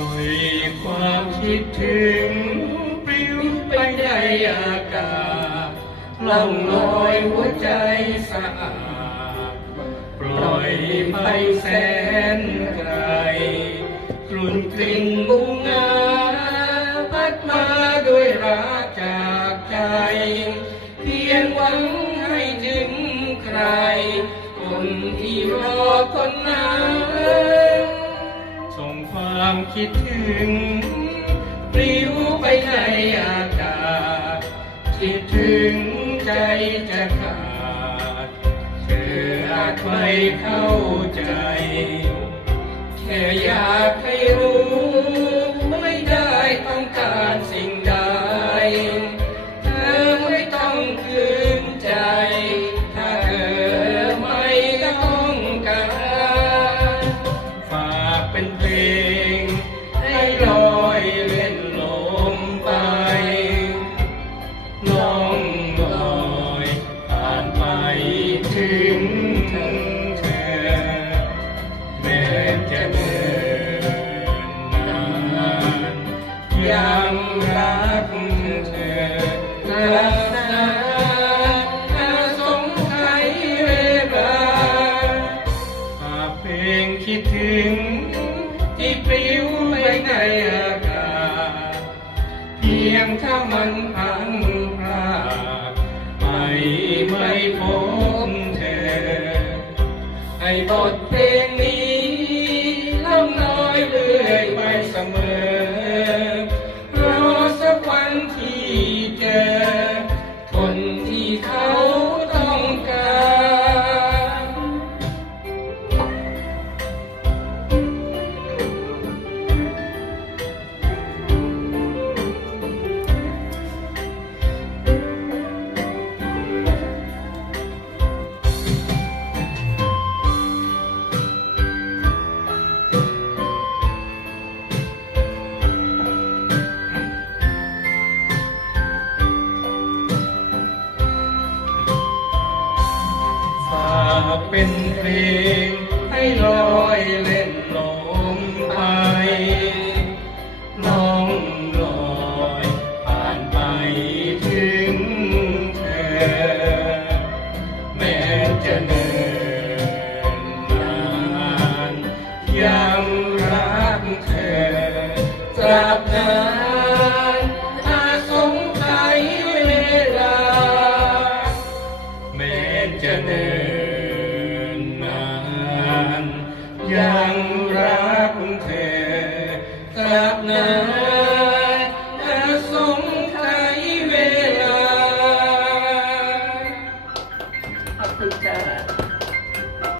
ปล่อยความคิดถึงปลิวไปในอากาศล่องลอยหัวใจสะอาดปล่อยไปแสนไกลกลุ่นกลิ่นบุงงาพัดมาด้วยรักจากใจ เพียงหวังให้ถึงใคร คนที่รอคนนั้น ความคิดถึงปลิวไปในอากาศ คิดถึงใจจะขาด เธออาจไม่เข้าใจ แค่อยากให้รู้านไปถึงเธอแม้จะเดินนานยังรักเธอราบนานน่าสงสัยเวลาหากเพลงคิดถึง ที่ปลิวไปในอากาศเพียงถ้ามันพัง บทเพ เป็นเพลงให้ลอยเล่นลมไปล่องลอยผ่านไปถึงเธอ แม้จะเนินนานยังรักเธอตราบนานอาสงไขยเวลา แม้จะเดิน รักนาน